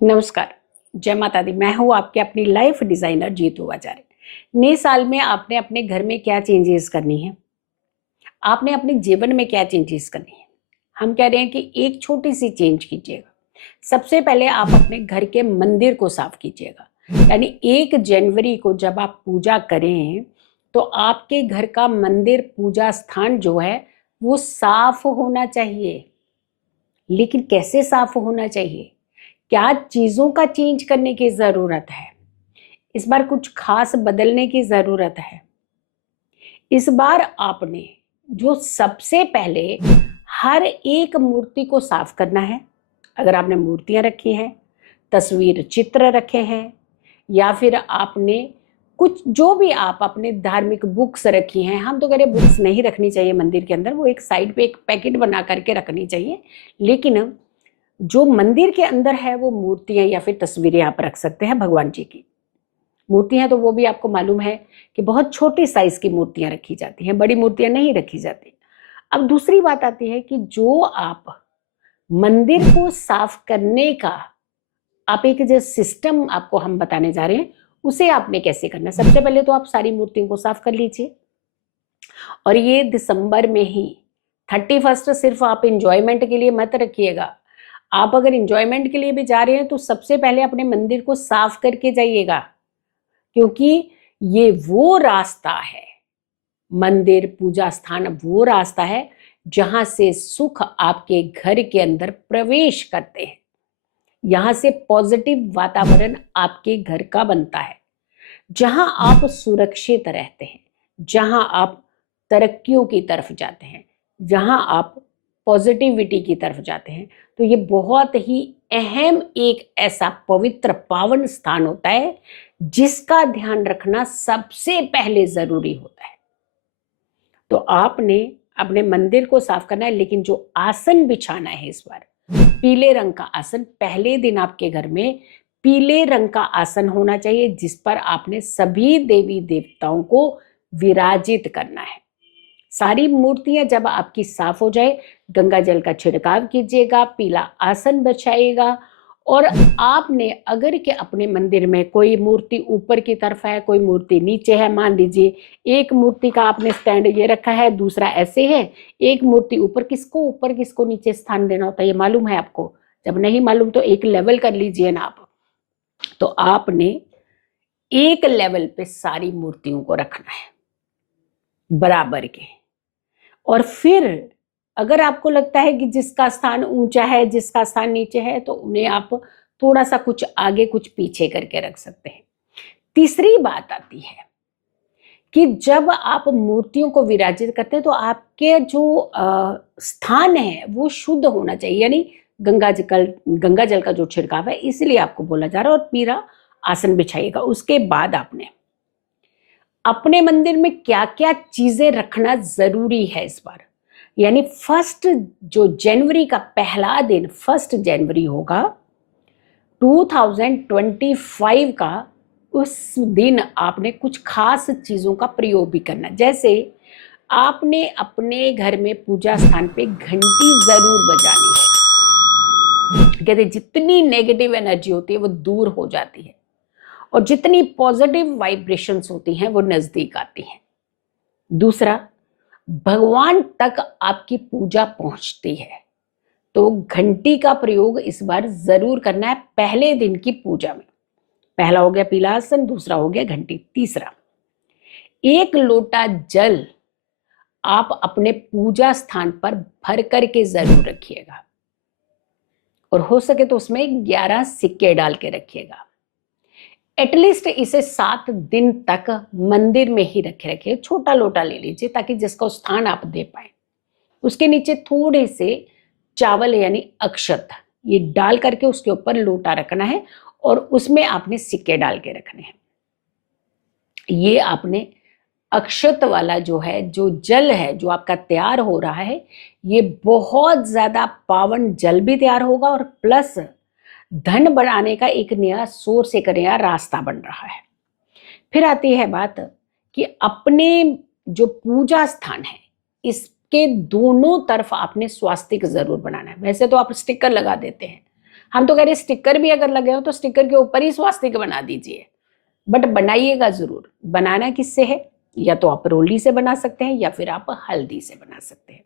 नमस्कार, जय माता दी। मैं हूँ आपके अपनी लाइफ डिजाइनर जीतू आचार्य। नए साल में आपने अपने घर में क्या चेंजेस करनी है, आपने अपने जीवन में क्या चेंजेस करनी है। हम कह रहे हैं कि एक छोटी सी चेंज कीजिएगा। सबसे पहले आप अपने घर के मंदिर को साफ कीजिएगा। यानी 1 जनवरी को जब आप पूजा करें तो आपके घर का मंदिर पूजा स्थान जो है वो साफ होना चाहिए। लेकिन कैसे साफ होना चाहिए, क्या चीजों का चेंज करने की जरूरत है, इस बार कुछ खास बदलने की जरूरत है। इस बार आपने जो सबसे पहले हर एक मूर्ति को साफ करना है। अगर आपने मूर्तियां रखी हैं, तस्वीर चित्र रखे हैं, या फिर आपने कुछ जो भी आप अपने धार्मिक बुक्स रखी हैं, हम तो कह रहे बुक्स नहीं रखनी चाहिए मंदिर के अंदर, वो एक साइड पे एक पैकेट बना करके रखनी चाहिए। लेकिन जो मंदिर के अंदर है वो मूर्तियां या फिर तस्वीरें आप रख सकते हैं। भगवान जी की मूर्तियां तो वो भी आपको मालूम है कि बहुत छोटी साइज की मूर्तियां रखी जाती हैं, बड़ी मूर्तियां नहीं रखी जाती। अब दूसरी बात आती है कि जो आप मंदिर को साफ करने का आप एक जो सिस्टम आपको हम बताने जा रहे हैं उसे आपने कैसे करना है। सबसे पहले तो आप सारी मूर्तियों को साफ कर लीजिए, और ये दिसंबर में ही 31 सिर्फ आप इंजॉयमेंट के लिए मत रखिएगा। आप अगर इंजॉयमेंट के लिए भी जा रहे हैं तो सबसे पहले अपने मंदिर को साफ करके जाइएगा, क्योंकि ये वो रास्ता है, मंदिर पूजा स्थान वो रास्ता है जहां से सुख आपके घर के अंदर प्रवेश करते हैं। यहां से पॉजिटिव वातावरण आपके घर का बनता है, जहां आप सुरक्षित रहते हैं, जहां आप तरक्कियों की तरफ जाते हैं, जहां आप पॉजिटिविटी की तरफ जाते हैं। तो ये बहुत ही अहम एक ऐसा पवित्र पावन स्थान होता है जिसका ध्यान रखना सबसे पहले जरूरी होता है। तो आपने अपने मंदिर को साफ करना है, लेकिन जो आसन बिछाना है इस बार पीले रंग का आसन। पहले दिन आपके घर में पीले रंग का आसन होना चाहिए जिस पर आपने सभी देवी देवताओं को विराजित करना है। सारी मूर्तियां जब आपकी साफ हो जाए, गंगा जल का छिड़काव कीजिएगा, पीला आसन बिछाइएगा। और आपने अगर के अपने मंदिर में कोई मूर्ति ऊपर की तरफ है, कोई मूर्ति नीचे है, मान लीजिए एक मूर्ति का आपने स्टैंड ये रखा है, दूसरा ऐसे है, एक मूर्ति ऊपर किसको नीचे स्थान देना होता है ये मालूम है आपको? जब नहीं मालूम तो एक लेवल कर लीजिए ना आप। तो आपने एक लेवल पे सारी मूर्तियों को रखना है बराबर के। और फिर अगर आपको लगता है कि जिसका स्थान ऊंचा है, जिसका स्थान नीचे है, तो उन्हें आप थोड़ा सा कुछ आगे कुछ पीछे करके रख सकते हैं। तीसरी बात आती है कि जब आप मूर्तियों को विराजित करते हैं तो आपके जो स्थान है वो शुद्ध होना चाहिए, यानी गंगा जल का जो छिड़काव है, इसलिए आपको बोला जा रहा है। और पीला आसन बिछाइएगा। उसके बाद आपने अपने मंदिर में क्या क्या चीजें रखना जरूरी है इस बार, यानी 1 जनवरी का पहला दिन 1 जनवरी होगा 2025 का। उस दिन आपने कुछ खास चीजों का प्रयोग भी करना, जैसे आपने अपने घर में पूजा स्थान पे घंटी जरूर बजानी है। कहते जितनी नेगेटिव एनर्जी होती है वो दूर हो जाती है, और जितनी पॉजिटिव वाइब्रेशंस होती हैं वो नजदीक आती हैं। दूसरा, भगवान तक आपकी पूजा पहुंचती है, तो घंटी का प्रयोग इस बार जरूर करना है पहले दिन की पूजा में। पहला हो गया पीला आसन, दूसरा हो गया घंटी। तीसरा, 1 लोटा जल आप अपने पूजा स्थान पर भर करके जरूर रखिएगा, और हो सके तो उसमें 11 सिक्के डाल के रखिएगा। एटलीस्ट इसे 7 दिन तक मंदिर में ही रखे। छोटा लोटा ले लीजिए ताकि जिसका स्थान आप दे पाए। उसके नीचे थोड़े से चावल यानी अक्षत ये डाल करके उसके ऊपर लोटा रखना है, और उसमें आपने सिक्के डाल के रखने हैं। ये आपने अक्षत वाला जो है, जो जल है जो आपका तैयार हो रहा है, ये बहुत ज्यादा पावन जल भी तैयार होगा, और प्लस धन बढ़ाने का एक नया सोर्स, एक नया रास्ता बन रहा है। फिर आती है बात कि अपने जो पूजा स्थान है इसके दोनों तरफ आपने स्वास्तिक जरूर बनाना है। वैसे तो आप स्टिकर लगा देते हैं, हम तो कह रहे स्टिकर भी अगर लगे हो तो स्टिकर के ऊपर ही स्वास्तिक बना दीजिए, बट बनाइएगा जरूर। बनाना किससे है? या तो आप रोली से बना सकते हैं या फिर आप हल्दी से बना सकते हैं।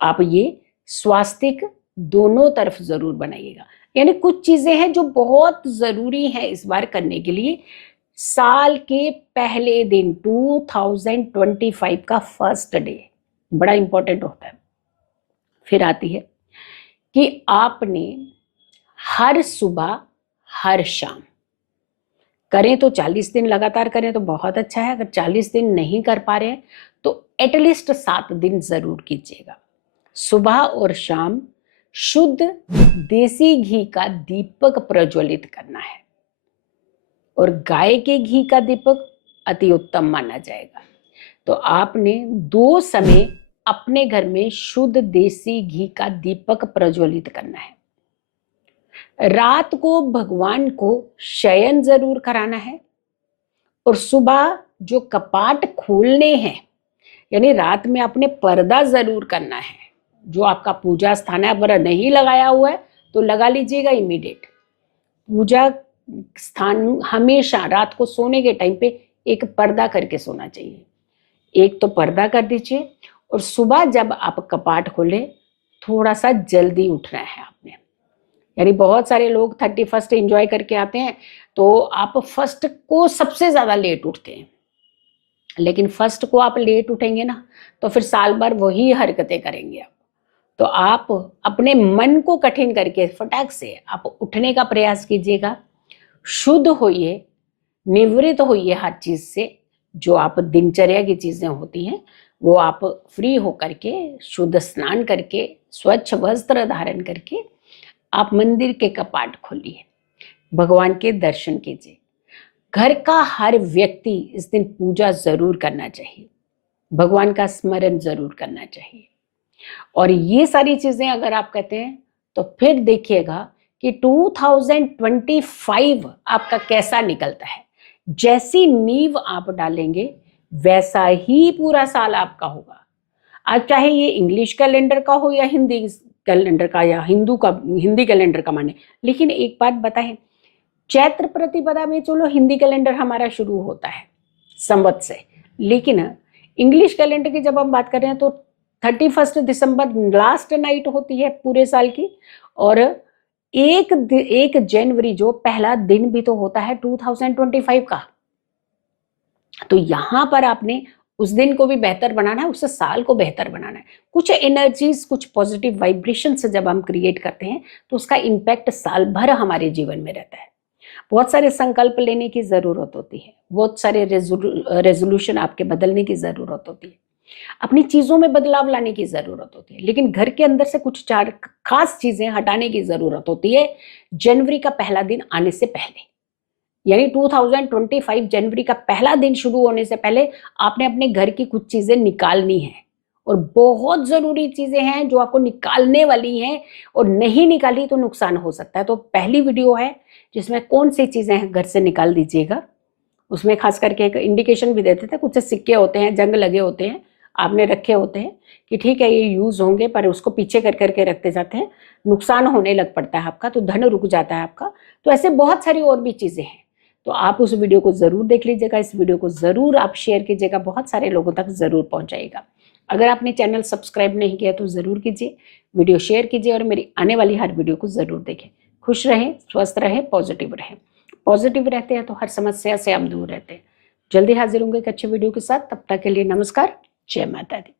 आप ये स्वास्तिक दोनों तरफ जरूर बनाइएगा। यानी कुछ चीजें हैं जो बहुत जरूरी है इस बार करने के लिए। साल के पहले दिन 2025 का फर्स्ट डे बड़ा इंपॉर्टेंट होता है। फिर आती है कि आपने हर सुबह हर शाम करें तो 40 दिन लगातार करें तो बहुत अच्छा है। अगर 40 दिन नहीं कर पा रहे हैं तो एटलीस्ट 7 दिन जरूर कीजिएगा। सुबह और शाम शुद्ध देसी घी का दीपक प्रज्वलित करना है, और गाय के घी का दीपक अति उत्तम माना जाएगा। तो आपने 2 समय अपने घर में शुद्ध देसी घी का दीपक प्रज्वलित करना है। रात को भगवान को शयन जरूर कराना है, और सुबह जो कपाट खोलने हैं, यानी रात में आपने पर्दा जरूर करना है। जो आपका पूजा स्थान है, अगर नहीं लगाया हुआ है तो लगा लीजिएगा इमीडिएट। पूजा स्थान हमेशा रात को सोने के टाइम पे एक पर्दा करके सोना चाहिए। एक तो पर्दा कर दीजिए, और सुबह जब आप कपाट खोले थोड़ा सा जल्दी उठना है आपने। यानी बहुत सारे लोग 31st एंजॉय करके आते हैं, तो आप फर्स्ट को सबसे ज्यादा लेट उठते हैं। लेकिन फर्स्ट को आप लेट उठेंगे ना तो फिर साल भर वही हरकतें करेंगे आप। तो आप अपने मन को कठिन करके फटाक से आप उठने का प्रयास कीजिएगा। शुद्ध होइए, निवृत्त होइए हर चीज से। जो आप दिनचर्या की चीजें होती हैं वो आप फ्री होकर के शुद्ध स्नान करके स्वच्छ वस्त्र धारण करके आप मंदिर के कपाट खोलिए, भगवान के दर्शन कीजिए। घर का हर व्यक्ति इस दिन पूजा जरूर करना चाहिए, भगवान का स्मरण जरूर करना चाहिए। और ये सारी चीजें अगर आप कहते हैं तो फिर देखिएगा कि 2025 आपका कैसा निकलता है। जैसी नींव आप डालेंगे वैसा ही पूरा साल आपका होगा। आज चाहे ये इंग्लिश कैलेंडर का हो या हिंदी कैलेंडर का या हिंदी कैलेंडर का माने। लेकिन एक बात बताएं, चैत्र प्रतिपदा में चलो हिंदी कैलेंडर हमारा शुरू होता है संवत से, लेकिन इंग्लिश कैलेंडर की जब हम बात कर रहे हैं तो 31 दिसंबर लास्ट नाइट होती है पूरे साल की, और 1 जनवरी जो पहला दिन भी तो होता है 2025 का। तो यहां पर आपने उस दिन को भी बेहतर बनाना है, उस साल को बेहतर बनाना है। कुछ एनर्जीज, कुछ पॉजिटिव वाइब्रेशन से जब हम क्रिएट करते हैं तो उसका इम्पैक्ट साल भर हमारे जीवन में रहता है। बहुत सारे संकल्प लेने की जरूरत होती है, बहुत सारे रेजोल्यूशन आपके बदलने की जरूरत होती है, अपनी चीजों में बदलाव लाने की जरूरत होती है। लेकिन घर के अंदर से कुछ 4 खास चीजें हटाने की जरूरत होती है जनवरी का पहला दिन आने से पहले। यानी 2025 जनवरी का पहला दिन शुरू होने से पहले आपने अपने घर की कुछ चीजें निकालनी है, और बहुत जरूरी चीजें हैं जो आपको निकालने वाली हैं, और नहीं निकाली तो नुकसान हो सकता है। तो पहली वीडियो है जिसमें कौन सी चीजें घर से निकाल दीजिएगा। उसमें खास करके एक इंडिकेशन भी देते थे, कुछ सिक्के होते हैं, जंग लगे होते हैं, आपने रखे होते हैं कि ठीक है ये यूज होंगे, पर उसको पीछे कर करके रखते जाते हैं, नुकसान होने लग पड़ता है आपका, तो धन रुक जाता है आपका। तो ऐसे बहुत सारी और भी चीजें हैं। तो आप उस वीडियो को जरूर देख लीजिएगा, इस वीडियो को जरूर आप शेयर कीजिएगा, बहुत सारे लोगों तक जरूर पहुंचाइएगा। अगर आपने चैनल सब्सक्राइब नहीं किया तो जरूर कीजिए, वीडियो शेयर कीजिए, और मेरी आने वाली हर वीडियो को जरूर देखें। खुश रहें, स्वस्थ रहें, पॉजिटिव रहें। पॉजिटिव रहते हैं तो हर समस्या से हम दूर रहते हैं। जल्दी हाजिर होंगे एक अच्छे वीडियो के साथ। तब तक के लिए नमस्कार, जय माता दी।